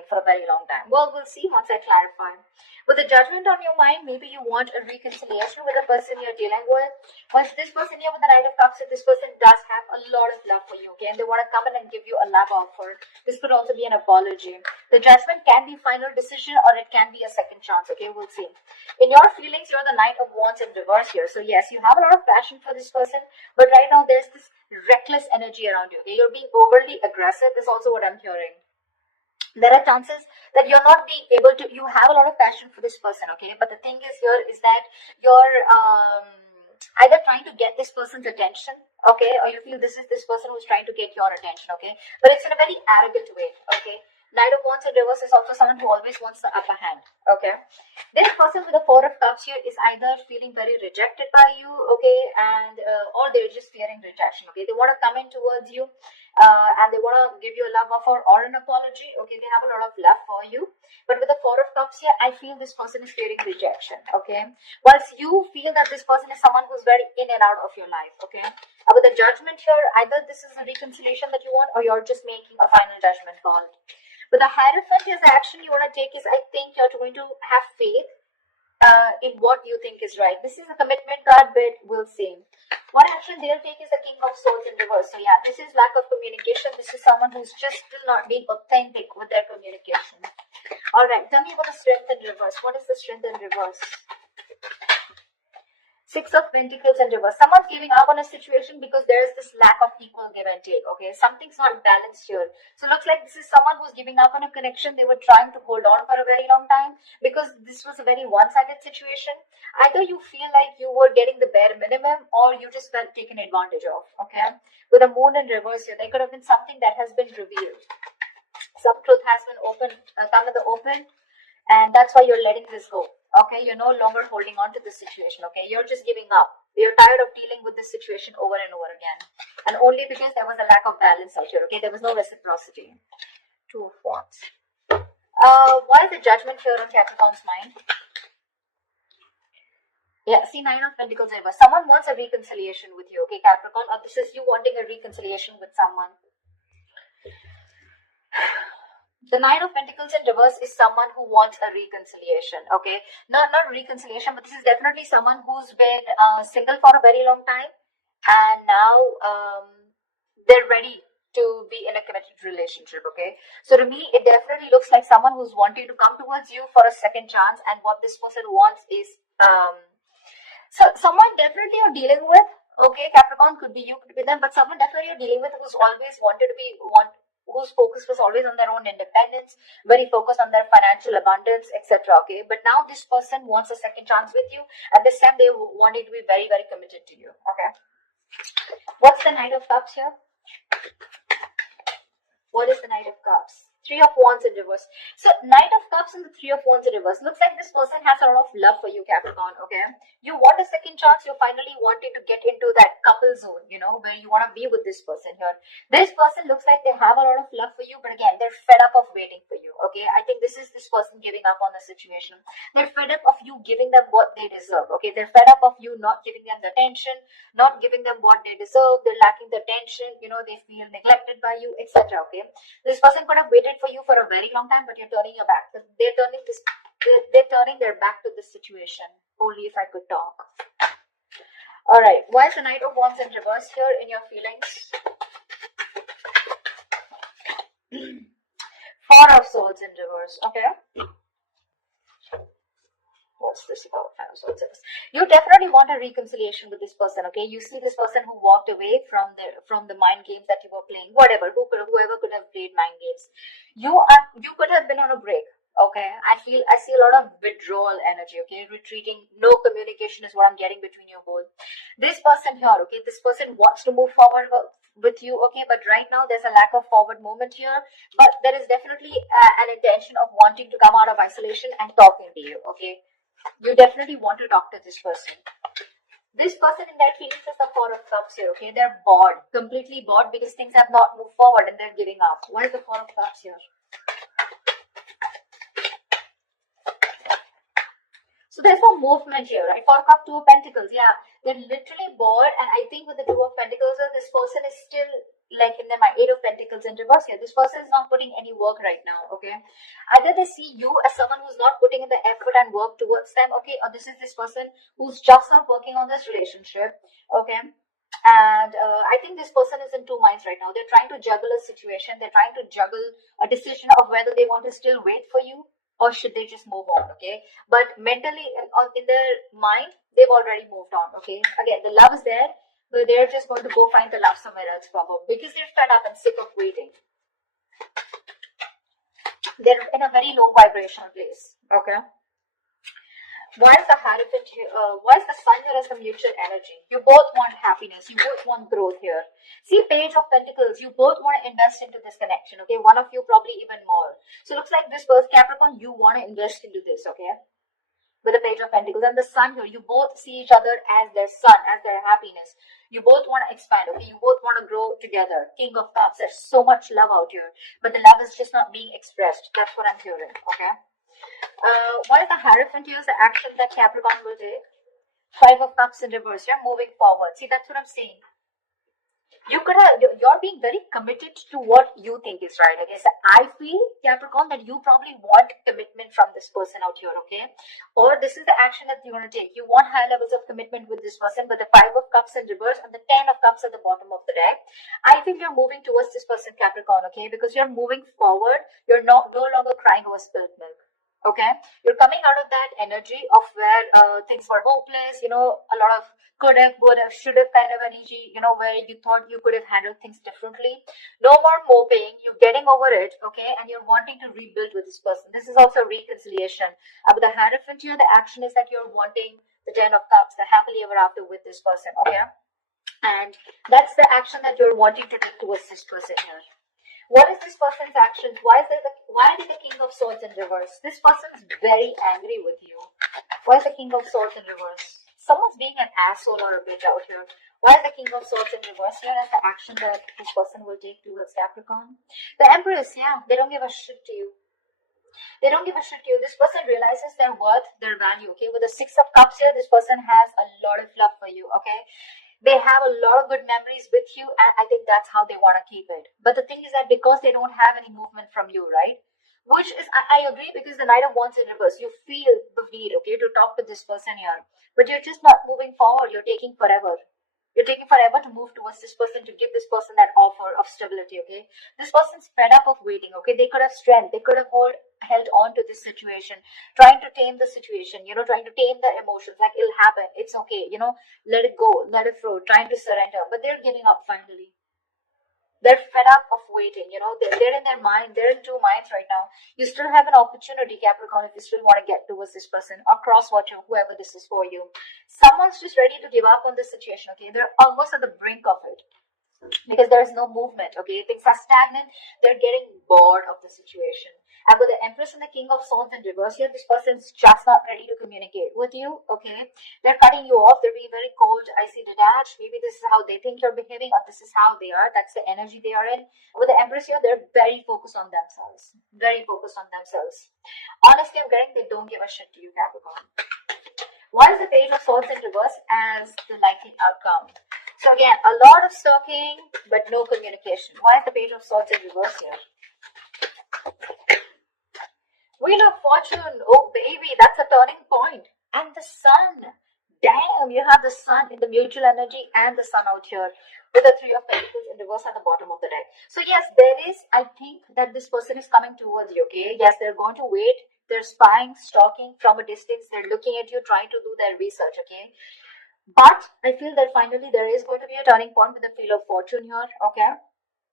game for a very long time. Well, we'll see once I clarify. With the Judgment on your mind, maybe you want a reconciliation with the person you're dealing with. Once this person here with the Knight of Cups, this person does have a lot of love for you, okay? And they want to come in and give you a love offer. This could also be an apology. The Judgment can be final decision or it can be a second chance, okay? We'll see. In your feelings, you're the Knight of Wands in reverse here. So yes, you have a lot of passion for this person, but right now there's this reckless energy around you, okay? You're being overly aggressive is also what I'm hearing. There are chances that you're not being able to, you have a lot of passion for this person, okay? But the thing is here is that you're either trying to get this person's attention, okay? Or you feel this is this person who's trying to get your attention, okay? But it's in a very arrogant way, okay? Knight of Wands in reverse is also someone who always wants the upper hand, okay? This person with the Four of Cups here is either feeling very rejected by you, okay? And or they're just fearing rejection, okay? They want to come in towards you and they want to give you a love offer or an apology, okay? They have a lot of love for you. But with the Four of Cups here, I feel this person is fearing rejection, okay? Whilst you feel that this person is someone who's very in and out of your life, okay? With the Judgment here, either this is a reconciliation that you want or you're just making a final judgment call. But the Hierophant is the action you want to take is, I think you're going to have faith in what you think is right. This is a commitment card, but we'll see. What action they'll take is the King of Swords in reverse. So yeah, this is lack of communication. This is someone who's just still not being authentic with their communication. Alright, tell me about the Strength in reverse. What is the Strength in reverse? Six of Pentacles in reverse. Someone's giving up on a situation because there is this lack of equal give and take, okay? Something's not balanced here. So it looks like this is someone who's giving up on a connection they were trying to hold on for a very long time because this was a very one-sided situation. Either you feel like you were getting the bare minimum or you just felt taken advantage of, okay? With the Moon in reverse here, there could have been something that has been revealed. Some truth has been come in the open, and that's why you're letting this go. Okay, you're no longer holding on to this situation, okay? You're just giving up. You're tired of dealing with this situation over and over again. And only because there was a lack of balance out here, okay? There was no reciprocity. Two of Wands. Why is the Judgment here on Capricorn's mind? Yeah, see, Nine of Pentacles reverse. Someone wants a reconciliation with you, okay, Capricorn? Or this is you wanting a reconciliation with someone. The Nine of Pentacles in reverse is someone who wants a reconciliation, okay? Not reconciliation, but this is definitely someone who's been single for a very long time. And now they're ready to be in a committed relationship, okay? So to me, it definitely looks like someone who's wanting to come towards you for a second chance. And what this person wants is, so someone definitely you're dealing with, okay? Capricorn could be you, could be them, but someone definitely you're dealing with who's always wanted to be, whose focus was always on their own independence, very focused on their financial abundance, etc. Okay, but now this person wants a second chance with you, and this time they wanted to be very, very committed to you. Okay, what's the Knight of Cups here? What is the Knight of Cups? Three of Wands in reverse. So Knight of Cups and the Three of Wands in reverse. Looks like this person has a lot of love for you, Capricorn, okay? You want a second chance. You're finally wanting to get into that couple zone, you know, where you want to be with this person here. This person looks like they have a lot of love for you, but again, they're fed up of waiting for you, okay? I think this is this person giving up on the situation. They're fed up of you giving them what they deserve, okay? They're fed up of you not giving them the attention, not giving them what they deserve. They're lacking the attention, you know, they feel neglected by you, etc. Okay? This person could have waited for you for a very long time, but you're turning your back. They're turning their back to this situation. Only if I could talk. Alright, why is the Knight of Wands in reverse here in your feelings? Four of Swords in reverse, okay? What's this about? Five of Swords in reverse. You definitely want a reconciliation with this person, okay? You see this person who walked away from the mind games that you were playing, whoever could have played mind games. You could have been on a break, okay? I see a lot of withdrawal energy, okay? Retreating, no communication is what I'm getting between you both. This person here, okay? This person wants to move forward with you, okay? But right now there's a lack of forward movement here, but there is definitely an intention of wanting to come out of isolation and talking to you, okay? You definitely want to talk to this person. This person in their feelings is the Four of Cups here, okay? They're bored, completely bored because things have not moved forward and they're giving up. What is the Four of Cups here? So there's no movement here, right? Four of Cups, Two of Pentacles, yeah. They're literally bored, and I think with the Two of Pentacles, this person is still like in the my Eight of Pentacles in reverse here, this person is not putting any work right now, okay? Either they see you as someone who's not putting in the effort and work towards them, okay? Or this is this person who's just not working on this relationship, okay? And I think this person is in two minds right now. They're trying to juggle a situation. They're trying to juggle a decision of whether they want to still wait for you or should they just move on, okay? But mentally, in their mind, they've already moved on, okay? Again, the love is there, but they're just going to go find the love somewhere else, probably, because they're fed up and sick of waiting. They're in a very low vibrational place, okay? Why is the Hierophant here? Why is the Sun here as the mutual energy? You both want happiness. You both want growth here. See, Page of Pentacles. You both want to invest into this connection, okay? One of you probably even more. So it looks like this person, Capricorn, you want to invest into this, okay? With the Page of Pentacles and the Sun here, you both see each other as their sun, as their happiness. You both want to expand, okay? You both want to grow together. King of Cups. There's so much love out here, but the love is just not being expressed. That's what I'm hearing, okay? What is the Hierophant here? Is the action that Capricorn will take. Five of Cups in reverse. You're moving forward. See, that's what I'm saying. You're being very committed to what you think is right. Okay, so I feel, Capricorn, that you probably want commitment from this person out here. Okay, or this is the action that you want to take. You want high levels of commitment with this person, but the Five of Cups in reverse and the Ten of Cups at the bottom of the deck. I think you're moving towards this person, Capricorn. Okay, because you're moving forward. You're no longer crying over spilled milk. Okay, you're coming out of that energy of where things were hopeless, a lot of could have, would have, should have kind of energy, where you thought you could have handled things differently. No more moping, you're getting over it, okay, and you're wanting to rebuild with this person. This is also reconciliation. With the Hierophant here, the action is that you're wanting the Ten of Cups, the happily ever after with this person, okay, and that's the action that you're wanting to take towards this person here. What is this person's actions? Why is the King of Swords in reverse? This person is very angry with you. Why is the King of Swords in reverse? Someone's being an asshole or a bitch out here. Why is the King of Swords in reverse here as the action that this person will take towards Capricorn? The Empress, yeah, they don't give a shit to you. They don't give a shit to you. This person realizes their worth, their value, okay? With the Six of Cups here, this person has a lot of love for you, okay? They have a lot of good memories with you, and I think that's how they want to keep it. But the thing is that because they don't have any movement from you, right? Which is, I agree, because the Knight of Wands in reverse, you feel the need, okay, to talk to this person here. But you're just not moving forward. You're taking forever. You're taking forever to move towards this person, to give this person that offer of stability, okay? This person's fed up of waiting, okay? They could have strength. They could have held on to this situation, trying to tame the situation, trying to tame the emotions, like it'll happen, it's okay, let it go, let it flow, trying to surrender, but they're giving up finally. They're fed up of waiting, they're in their mind, they're in two minds right now. You still have an opportunity, Capricorn, if you still want to get towards this person or cross-watch whoever this is for you. Someone's just ready to give up on this situation, okay? They're almost at the brink of it because there is no movement, okay? Things are stagnant. They're getting bored of the situation. And with the Empress and the King of Swords in reverse here, this person's just not ready to communicate with you, okay? They're cutting you off. They're being very cold, icy, detached. Maybe this is how they think you're behaving, or this is how they are. That's the energy they are in. With the Empress here, they're very focused on themselves. Very focused on themselves. Honestly, I'm getting they don't give a shit to you, Capricorn. Why is the Page of Swords in reverse as the likely outcome? So again, a lot of stalking, but no communication. Why is the Page of Swords in reverse here? Wheel of Fortune. Oh, baby, that's a turning point. And the Sun. Damn, you have the Sun in the mutual energy and the Sun out here with the Three of Pentacles in reverse at the bottom of the deck. So yes, there is, I think that this person is coming towards you, okay? Yes, they're going to wait. They're spying, stalking from a distance. They're looking at you, trying to do their research, okay? But I feel that finally there is going to be a turning point with the Wheel of Fortune here, okay?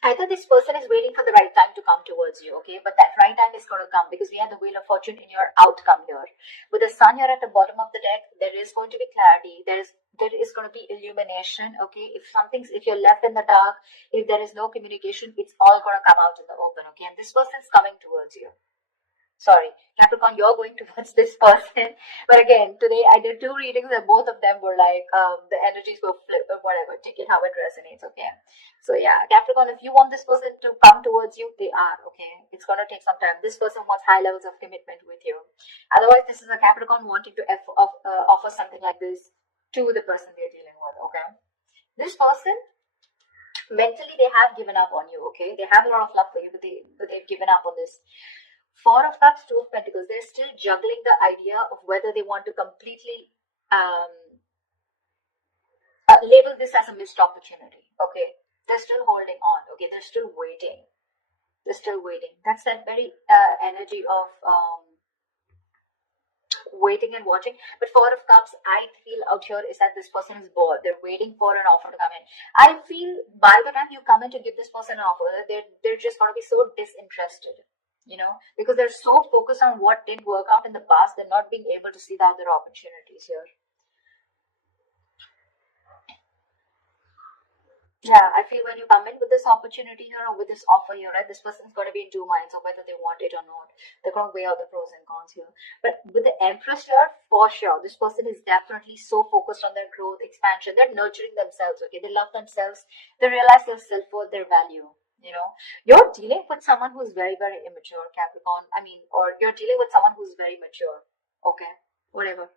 Either this person is waiting for the right time to come towards you, okay? But that right time is going to come because we have the Wheel of Fortune in your outcome here. With the Sun here at the bottom of the deck, there is going to be clarity. There is going to be illumination, okay? If you're left in the dark, if there is no communication, it's all going to come out in the open, okay? And this person is coming towards you. Sorry, Capricorn, you're going towards this person. But again, today I did 2 readings and both of them were like, the energies were flipped or whatever. Take it how it resonates, okay? So yeah, Capricorn, if you want this person to come towards you, they are, okay? It's going to take some time. This person wants high levels of commitment with you. Otherwise, this is a Capricorn wanting to offer something like this to the person they're dealing with, okay? This person Mentally, they have given up on you, okay? They have a lot of love for you, but they've given up on this. Four of Cups, Two of Pentacles. They're still juggling the idea of whether they want to completely label this as a missed opportunity, okay? They're still holding on, okay? They're still waiting. They're still waiting. That's that very energy of waiting and watching. But Four of Cups, I feel out here is that this person is bored. They're waiting for an offer to come in. I feel by the time you come in to give this person an offer, they're just going to be so disinterested, because they're so focused on what didn't work out in the past, they're not being able to see the other opportunities here. Yeah, I feel when you come in with this opportunity here or with this offer here, right, this person's going to be in two minds of whether they want it or not. They're going to weigh out the pros and cons here. But with the Empress here, for sure, this person is definitely so focused on their growth, expansion. They're nurturing themselves, okay? They love themselves. They realize their self-worth, their value. You're dealing with someone who's very, very immature, Capricorn. Or you're dealing with someone who's very mature. Okay, whatever.